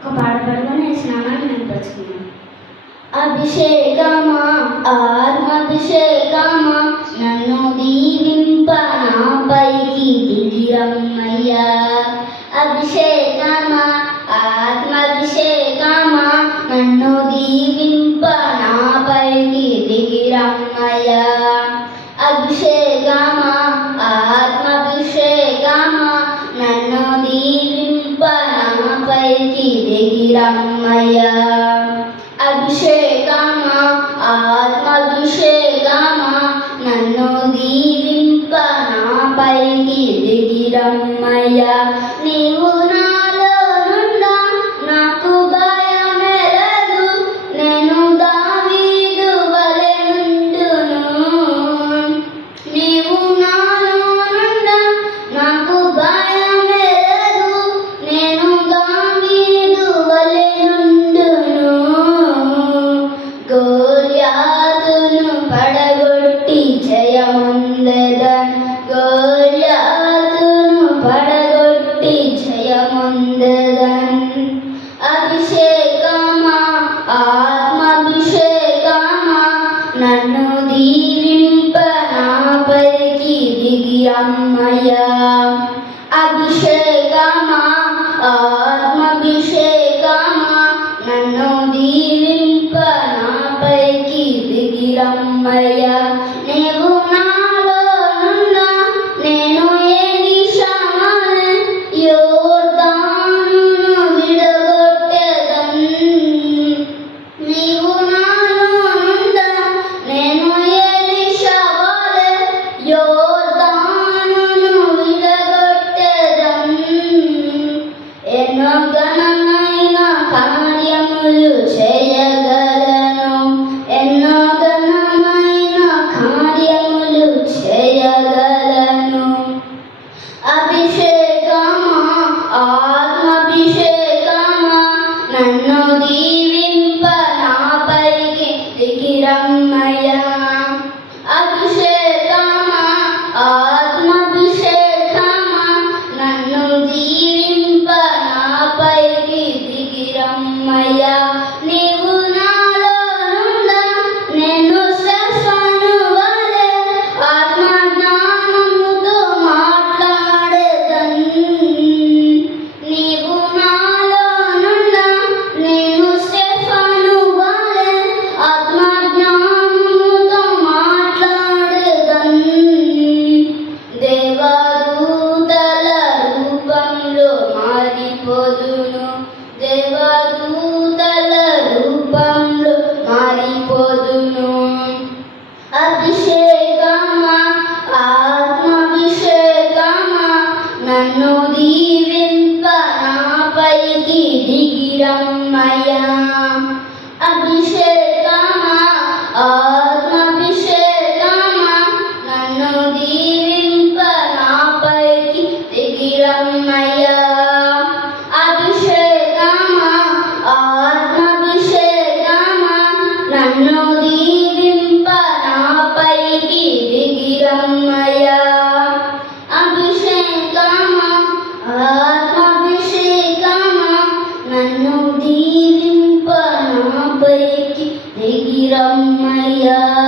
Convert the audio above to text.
ఒక పాట పడుకొని స్నానాన్ని నింపచ్చుకున్నాం అభిషేకమా ఆత్మభిషేకమా నన్ను దీవింప నాపైకి దిగిరమ్మయ్యా అభిషేకమా ఆత్మభిషేకమా నన్ను దీవింప నాపైకి దిగిరమ్మయ్యా అభిషేక నాపైకి దిగిరమ్మయ్యా అభిషేకమా ఆత్మాభిషేకమా నన్ను దీవింప దిగి అమ్మయ్యా అభిషేకమా ఆత్మాభిషేకమా నన్ను దీవింప నాపైకి దిగిరమ్మయ్యా నీవు మారిపోదును. దేవదూతల రూపంలో మారిపోదును. అభిషేకమ ఆత్మాభిషేకమ నన్ను దీవింప నాపైకి దిగిరమ్మయ్యా అభిషేకమ ఆత్మాభిషేకమ నన్ను దీవింప నాపైకి దిగిరమ్మయ్యా. वीरं मया